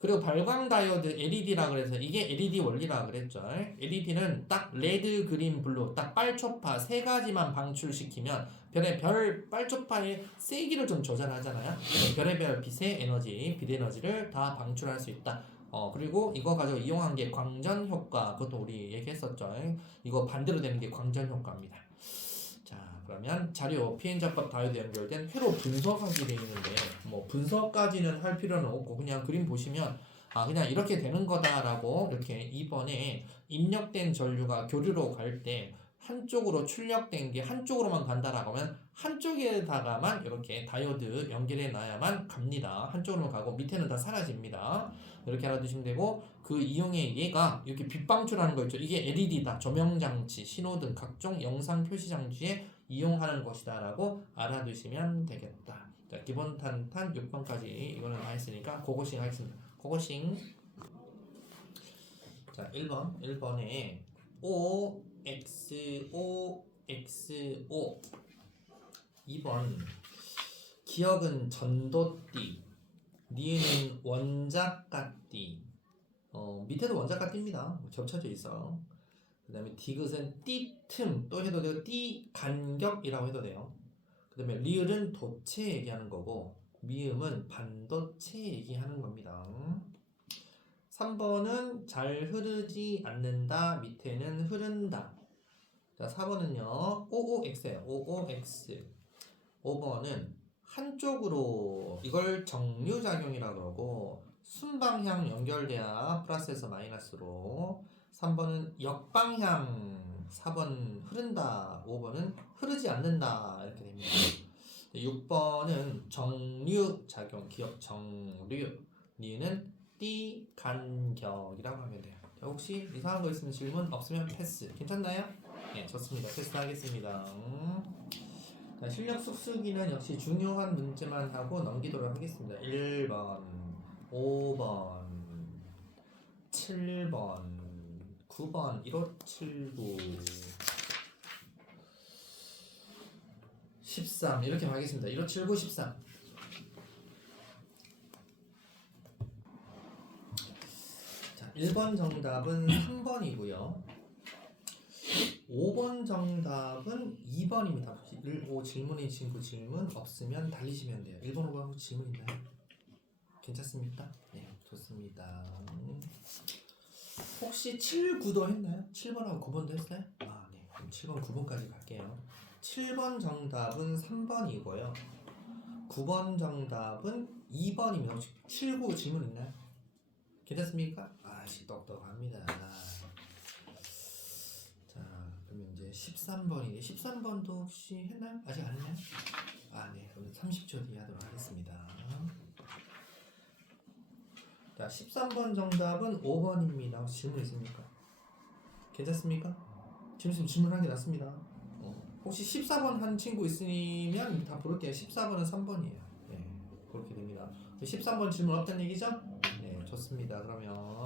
그리고 발광 다이오드 LED라 그래서 이게 LED 원리라 그랬죠. LED는 딱 레드, 그린, 블루 딱 빨초파 세 가지만 방출시키면 별의 빨초파의 세기를 좀 조절하잖아요. 별의별 빛의 에너지, 빛 에너지를 다 방출할 수 있다. 그리고 이거 가지고 이용한 게 광전 효과. 그것도 우리 얘기했었죠. 이거 반대로 되는 게 광전 효과입니다. 자, 그러면 자료 PN작법 다이오드 연결된 회로 분석하기 되어 있는데 뭐 분석까지는 할 필요는 없고 그냥 그림 보시면 그냥 이렇게 되는 거다라고 이렇게 2번에 입력된 전류가 교류로 갈 때 한쪽으로 출력된 게 한쪽으로만 간다라고 하면 한쪽에다가만 이렇게 다이오드 연결해 놔야만 갑니다. 한쪽으로만 가고 밑에는 다 사라집니다. 이렇게 알아두시면 되고 그 이용의 얘가 이렇게 빛 방출하는 거 있죠. 이게 LED다. 조명장치, 신호등, 각종 영상 표시 장치에 이용하는 것이다 라고 알아두시면 되겠다. 자, 기본 탄탄 6번까지 이거는 다 했으니까 그거씩 하겠습니다. 그거씩. 자, 1번에 O, X, O, X, O. 2번 기억은 전도띠, 니은 원작가띠. 밑에도 원작가띠입니다. 접쳐져 있어. 그 다음에 디귿은 띠틈 또 해도 되고 띠 간격이라고 해도 돼요. 그 다음에 리을은 도체 얘기하는 거고 미음은 반도체 얘기하는 겁니다. 3번은 잘 흐르지 않는다. 밑에는 흐른다. 자, 4번은요 OOX예요. OOX. 5번은 한쪽으로 이걸 정류작용이라고 그러고 순방향 연결돼야 플러스에서 마이너스로. 3번은 역방향, 4번 흐른다, 5번은 흐르지 않는다 이렇게 됩니다. 6번은 정류작용, 기억 정류, 니은 띠간격이라고 하면 돼요. 자, 혹시 이상한 거 있으면 질문 없으면 패스. 괜찮나요? 네, 좋습니다. 패스하겠습니다. 자, 실력 숙수기는 역시 중요한 문제만 하고 넘기도록 하겠습니다. 1번, 5번, 7번, 9번, 1579, 13 이렇게 하겠습니다. 1579, 13. 자, 1번 정답은 3번이고요. 5번 정답은 2번입니다. 1, 질문인 친구 질문 없으면 달리시면 돼요. 1번, 5번 질문 있나요? 괜찮습니까? 네, 좋습니다. 혹시 7, 9도 했나요? 7번하고 9번도 했어요? 네. 그럼 7번, 9번까지 갈게요. 7번 정답은 3번이고요. 9번 정답은 2번입니다. 혹시 7, 9 질문 있나요? 괜찮습니까? 똑똑합니다. 자, 그러면 이제 13번인데 13번도 혹시 했나요? 아직 안 했나요? 네. 그럼 30초 뒤에 하도록 하겠습니다. 자, 13번 정답은 5번입니다. 혹시 질문 있습니까? 괜찮습니까? 질문하는 게 낫습니다. 혹시 14번 한 친구 있으면 다 부를게요. 14번은 3번이에요. 네, 그렇게 됩니다. 13번 질문 없다는 얘기죠? 네, 좋습니다. 그러면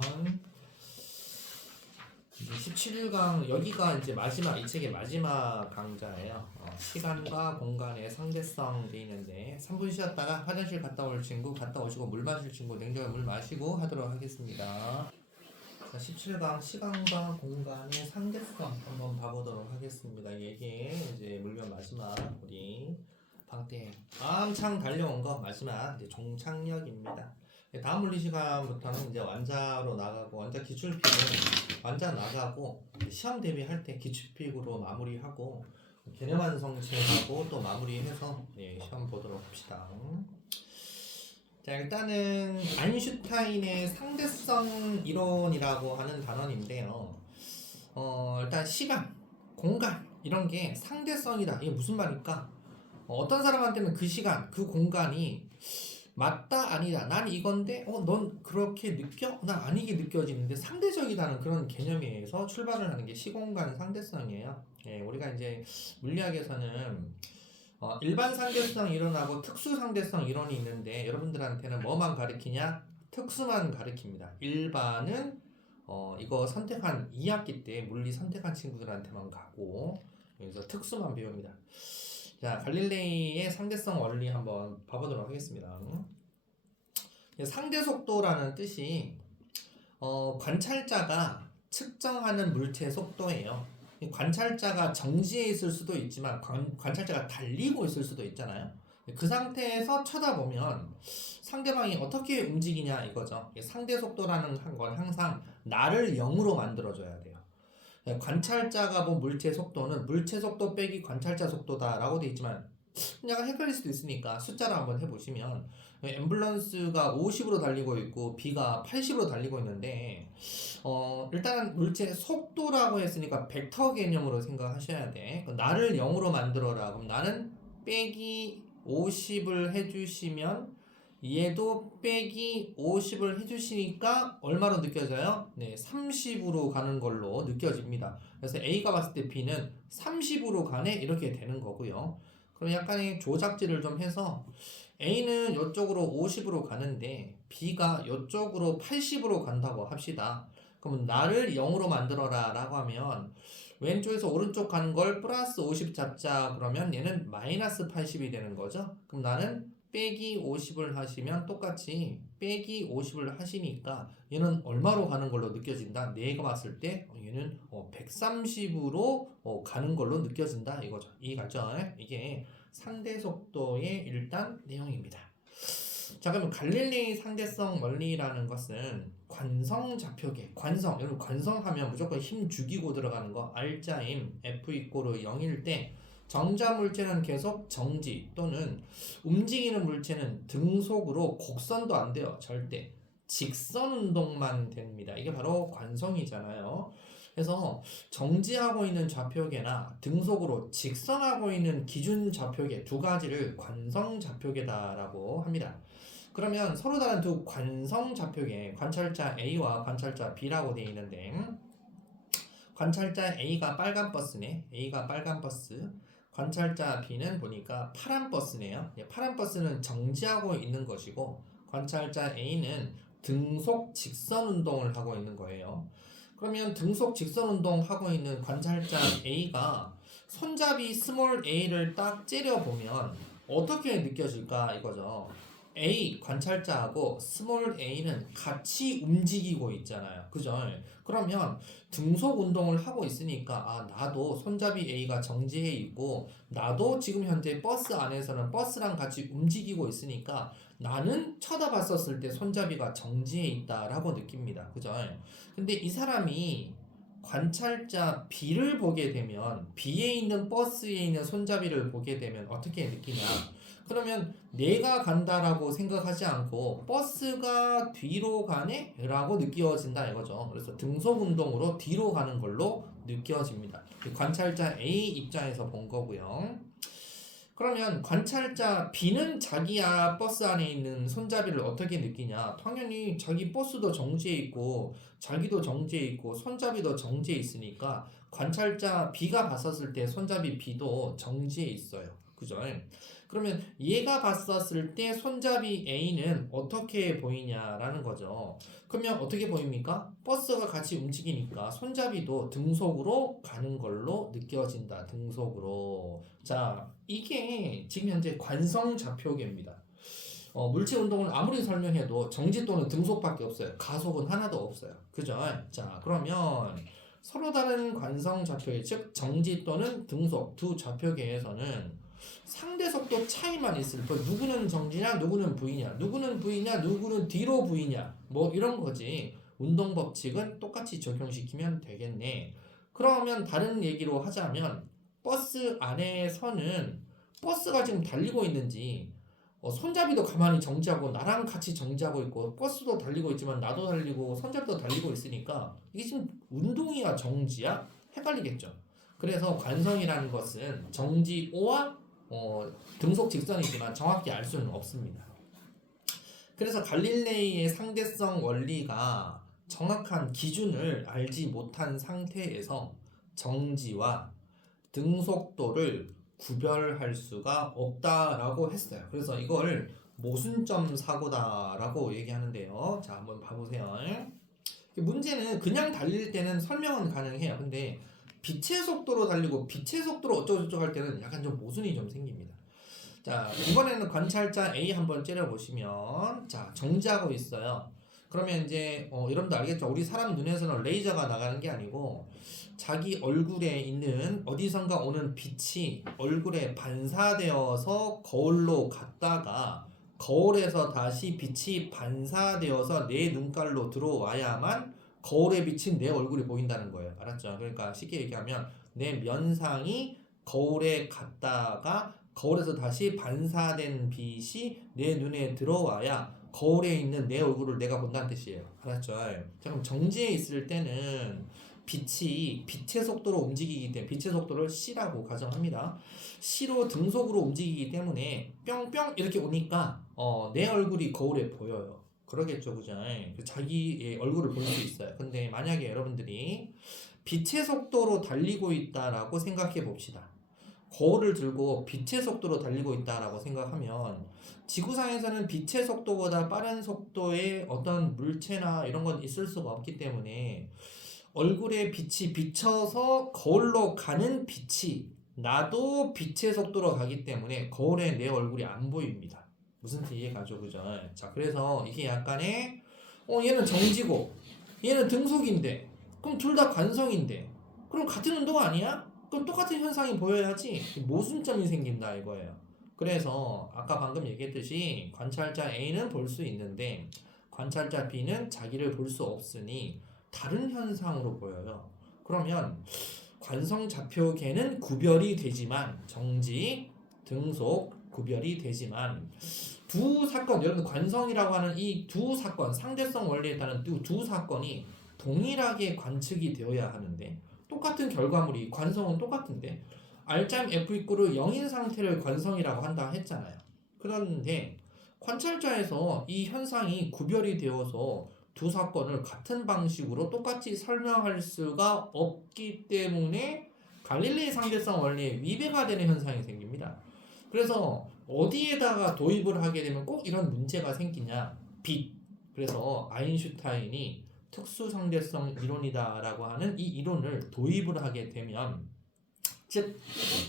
17강 여기가 이제 마지막 이 책의 마지막 강좌예요. 시간과 공간의 상대성 돼 있는데 3분 쉬었다가 화장실 갔다 올 친구 갔다 오시고 물 마실 친구 냉장고에 물 마시고 하도록 하겠습니다. 자, 17강 시간과 공간의 상대성 한번 봐보도록 하겠습니다. 이게 이제 물면 마지막 우리 방태 한창 달려온 거 마지막 이제 종착역입니다. 다음 물리 시간부터는 이제 완자로 나가고 완자 기출픽은 완자 나가고 시험 대비할 때 기출픽으로 마무리하고 개념 완성체하고 또 마무리해서 시험 보도록 합시다. 자, 일단은 아인슈타인의 상대성 이론이라고 하는 단원인데요. 일단 시간, 공간 이런 게 상대성이다. 이게 무슨 말일까? 어떤 사람한테는 그 시간, 그 공간이 맞다 아니다 난 이건데 넌 그렇게 느껴? 난 아니게 느껴지는데 상대적이다는 그런 개념에서 출발을 하는 게 시공간 상대성이에요. 우리가 이제 물리학에서는 일반 상대성 이론하고 특수 상대성 이론이 있는데 여러분들한테는 뭐만 가르치냐? 특수만 가르칩니다. 일반은 이거 선택한 2학기 때 물리 선택한 친구들한테만 가고 여기서 특수만 배웁니다. 자, 갈릴레이의 상대성 원리 한번 봐보도록 하겠습니다. 상대 속도라는 뜻이 관찰자가 측정하는 물체 속도예요. 이 관찰자가 정지해 있을 수도 있지만 관찰자가 달리고 있을 수도 있잖아요. 그 상태에서 쳐다보면 상대방이 어떻게 움직이냐 이거죠. 상대 속도라는 건 항상 나를 0으로 만들어줘야 돼요. 관찰자가 본 물체 속도는 물체 속도 빼기 관찰자 속도다라고 돼 있지만 약간 헷갈릴 수도 있으니까 숫자로 한번 해보시면 앰뷸런스가 50으로 달리고 있고 B가 80으로 달리고 있는데 일단은 물체 속도라고 했으니까 벡터 개념으로 생각하셔야 돼. 나를 0으로 만들어라. 그럼 나는 빼기 50을 해주시면 얘도 빼기 50을 해주시니까 얼마로 느껴져요? 네, 30으로 가는 걸로 느껴집니다. 그래서 A가 봤을 때 B는 30으로 가네? 이렇게 되는 거고요. 그럼 약간의 조작질을 좀 해서 A는 이쪽으로 50으로 가는데 B가 이쪽으로 80으로 간다고 합시다. 그럼 나를 0으로 만들어라 라고 하면 왼쪽에서 오른쪽 가는 걸 플러스 50 잡자 그러면 얘는 마이너스 80이 되는 거죠. 그럼 나는 빼기 50을 하시면 똑같이 빼기 50을 하시니까 얘는 얼마로 가는 걸로 느껴진다? 내가 봤을 때 얘는 130으로 가는 걸로 느껴진다 이거죠. 이해가죠? 이게 상대 속도의 일단 내용입니다. 자, 그러면 갈릴레이 상대성 원리라는 것은 관성 좌표계, 관성, 여러분 관성하면 무조건 힘 죽이고 들어가는 거 R자임 F 이꼬르 0일 때 정자 물체는 계속 정지 또는 움직이는 물체는 등속으로 곡선도 안 돼요. 절대 직선 운동만 됩니다. 이게 바로 관성이잖아요. 그래서 정지하고 있는 좌표계나 등속으로 직선하고 있는 기준 좌표계 두 가지를 관성 좌표계다라고 합니다. 그러면 서로 다른 두 관성 좌표계, 관찰자 A와 관찰자 B라고 되어 있는데 관찰자 A가 빨간 버스네. A가 빨간 버스. 관찰자 B는 보니까 파란 버스네요. 파란 버스는 정지하고 있는 것이고 관찰자 A는 등속 직선 운동을 하고 있는 거예요. 그러면 등속 직선 운동 하고 있는 관찰자 A가 손잡이 스몰 a를 딱 째려보면 어떻게 느껴질까 이거죠. A 관찰자하고 스몰 a는 같이 움직이고 있잖아요. 그죠? 그러면 등속 운동을 하고 있으니까 나도 손잡이 A가 정지해 있고 나도 지금 현재 버스 안에서는 버스랑 같이 움직이고 있으니까 나는 쳐다봤었을 때 손잡이가 정지해 있다라고 느낍니다. 그죠? 근데 이 사람이 관찰자 B를 보게 되면 B에 있는 버스에 있는 손잡이를 보게 되면 어떻게 느끼냐? 그러면 내가 간다라고 생각하지 않고 버스가 뒤로 가네? 라고 느껴진다 이거죠. 그래서 등속 운동으로 뒤로 가는 걸로 느껴집니다. 관찰자 A 입장에서 본 거고요. 그러면 관찰자 B는 자기야 버스 안에 있는 손잡이를 어떻게 느끼냐? 당연히 자기 버스도 정지해 있고 자기도 정지해 있고 손잡이도 정지해 있으니까 관찰자 B가 봤었을 때 손잡이 B도 정지해 있어요. 그죠? 그러면 얘가 봤었을 때 손잡이 A는 어떻게 보이냐라는 거죠. 그러면 어떻게 보입니까? 버스가 같이 움직이니까 손잡이도 등속으로 가는 걸로 느껴진다. 등속으로. 자, 이게 지금 현재 관성 좌표계입니다. 물체 운동을 아무리 설명해도 정지 또는 등속밖에 없어요. 가속은 하나도 없어요. 그죠? 자, 그러면 서로 다른 관성 좌표계, 즉 정지 또는 등속 두 좌표계에서는 상대 속도 차이만 있을 뿐 누구는 정지냐 누구는 V냐 누구는 V냐 누구는 뒤로 V냐 뭐 이런 거지. 운동 법칙은 똑같이 적용시키면 되겠네. 그러면 다른 얘기로 하자면 버스 안에서는 버스가 지금 달리고 있는지 손잡이도 가만히 정지하고 나랑 같이 정지하고 있고 버스도 달리고 있지만 나도 달리고 손잡이도 달리고 있으니까 이게 지금 운동이야 정지야? 헷갈리겠죠. 그래서 관성이라는 것은 정지오와 등속 직선이지만 정확히 알 수는 없습니다. 그래서 갈릴레이의 상대성 원리가 정확한 기준을 알지 못한 상태에서 정지와 등속도를 구별할 수가 없다라고 했어요. 그래서 이걸 모순점 사고다라고 얘기하는데요. 자, 한번 봐보세요. 문제는 그냥 달릴 때는 설명은 가능해요. 근데 빛의 속도로 달리고 빛의 속도로 어쩌고저쩌고 할 때는 약간 좀 모순이 좀 생깁니다. 자, 이번에는 관찰자 A 한번 째려보시면, 자, 정지하고 있어요. 그러면 이제, 여러분도 알겠죠? 우리 사람 눈에서는 레이저가 나가는 게 아니고, 자기 얼굴에 있는 어디선가 오는 빛이 얼굴에 반사되어서 거울로 갔다가, 거울에서 다시 빛이 반사되어서 내 눈깔로 들어와야만 거울에 비친 내 얼굴이 보인다는 거예요. 알았죠? 그러니까 쉽게 얘기하면, 내 면상이 거울에 갔다가 거울에서 다시 반사된 빛이 내 눈에 들어와야 거울에 있는 내 얼굴을 내가 본다는 뜻이에요. 알았죠? 자, 그럼 정지에 있을 때는 빛이 빛의 속도로 움직이기 때문에 빛의 속도를 c라고 가정합니다. c로 등속으로 움직이기 때문에 뿅뿅 이렇게 오니까 내 얼굴이 거울에 보여요. 그러겠죠, 그죠? 자기의 얼굴을 볼 수 있어요. 근데 만약에 여러분들이 빛의 속도로 달리고 있다라고 생각해 봅시다. 거울을 들고 빛의 속도로 달리고 있다라고 생각하면 지구상에서는 빛의 속도보다 빠른 속도의 어떤 물체나 이런 건 있을 수가 없기 때문에 얼굴에 빛이 비쳐서 거울로 가는 빛이 나도 빛의 속도로 가기 때문에 거울에 내 얼굴이 안 보입니다. 무슨 뜻 이해가죠, 그죠? 자, 그래서 이게 약간의 얘는 정지고 얘는 등속인데 그럼 둘 다 관성인데 그럼 같은 운동 아니야? 그럼 똑같은 현상이 보여야지 모순점이 생긴다 이거예요. 그래서 아까 방금 얘기했듯이 관찰자 A는 볼 수 있는데 관찰자 B는 자기를 볼 수 없으니 다른 현상으로 보여요. 그러면 관성좌표계는 구별이 되지만 정지, 등속 구별이 되지만 두 사건, 여러분 관성이라고 하는 이 두 사건, 상대성 원리에 따른 두 사건이 동일하게 관측이 되어야 하는데 똑같은 결과물이 관성은 똑같은데 R짬 F 이꼬르 0인 상태를 관성이라고 한다 했잖아요. 그런데 관찰자에서 이 현상이 구별이 되어서 두 사건을 같은 방식으로 똑같이 설명할 수가 없기 때문에 갈릴레이 상대성 원리에 위배가 되는 현상이 생깁니다. 그래서 어디에다가 도입을 하게 되면 꼭 이런 문제가 생기냐? 빛. 그래서 아인슈타인이 특수상대성 이론이다라고 하는 이 이론을 도입을 하게 되면 즉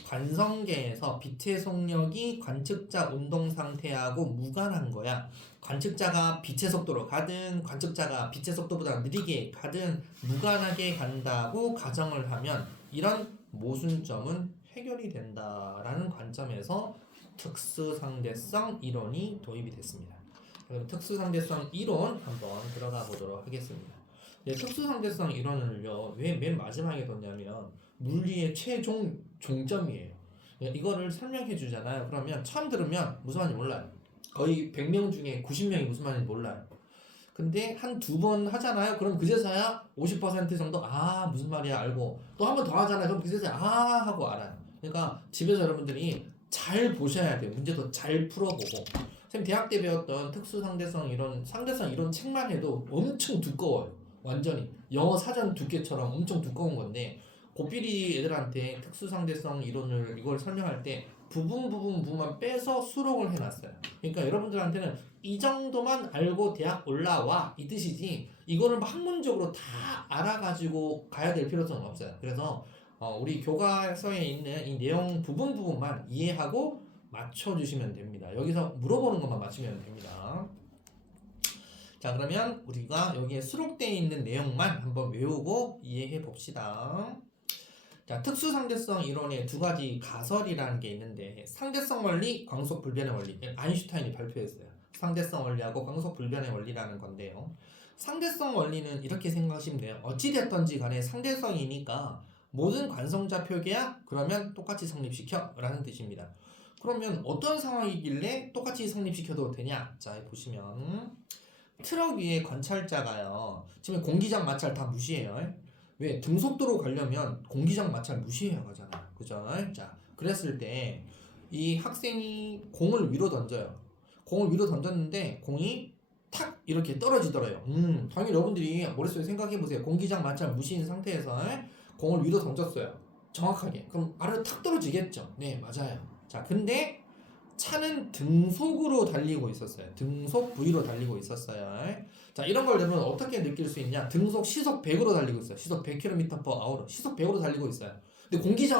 관성계에서 빛의 속력이 관측자 운동 상태하고 무관한 거야. 관측자가 빛의 속도로 가든 관측자가 빛의 속도보다 느리게 가든 무관하게 간다고 가정을 하면 이런 모순점은 해결이 된다라는 관점에서 특수상대성 이론이 도입이 됐습니다. 그럼 특수상대성 이론 한번 들어가 보도록 하겠습니다. 특수상대성 이론을요 왜 맨 마지막에 뒀냐면 물리의 최종 종점이에요. 이거를 설명해 주잖아요. 그러면 처음 들으면 무슨 말인지 몰라요. 거의 100명 중에 90명이 무슨 말인지 몰라요. 근데 한 두 번 하잖아요. 그럼 그제서야 50% 정도 무슨 말이야 알고 또 한 번 더 하잖아요. 그럼 그제서야 하고 알아요. 그러니까 집에서 여러분들이 잘 보셔야 돼요. 문제도 잘 풀어보고. 선생님 대학 때 배웠던 특수상대성 이론, 상대성 이론 책만 해도 엄청 두꺼워요. 완전히 영어 사전 두께처럼 엄청 두꺼운 건데 고삐리 애들한테 특수상대성 이론을 이걸 설명할 때 부분만 빼서 수록을 해놨어요. 그러니까 여러분들한테는 이 정도만 알고 대학 올라와 이 뜻이지 이거를 학문적으로 다 알아가지고 가야 될 필요성은 없어요. 그래서 우리 교과서에 있는 이 내용 부분만 이해하고 맞춰주시면 됩니다. 여기서 물어보는 것만 맞추면 됩니다. 자, 그러면 우리가 여기에 수록되어 있는 내용만 한번 외우고 이해해 봅시다. 자, 특수상대성 이론의 두 가지 가설이라는 게 있는데 상대성 원리, 광속 불변의 원리. 아인슈타인이 발표했어요. 상대성 원리하고 광속 불변의 원리라는 건데요. 상대성 원리는 이렇게 생각하시면 돼요. 어찌됐든지 간에 상대성이니까 모든 관성좌표계야? 그러면 똑같이 성립시켜 라는 뜻입니다. 그러면 어떤 상황이길래 똑같이 성립시켜도 되냐? 자, 보시면 트럭 위에 관찰자가요. 지금 공기장 마찰 다 무시해요. 왜? 등속도로 가려면 공기장 마찰 무시해야 하잖아요. 그죠? 자, 그랬을 때 이 학생이 공을 위로 던져요. 공을 위로 던졌는데 공이 탁 이렇게 떨어지더래요. 당연히 여러분들이 머릿속에 생각해 보세요. 공기장 마찰 무시인 상태에서 공을 위로 던졌어요. 정확하게. 그럼 아래로 탁 떨어지겠죠. 네, 맞아요. 자, 근데 차는 등속으로 달리고 있었어요. 등속 V로 달리고 있었어요. 자, 이런 걸 여러분 어떻게 느낄 수 있냐? 등속 시속 100으로 달리고 있어요. 시속 100km/h. 시속 100으로 달리고 있어요. 근데 공기장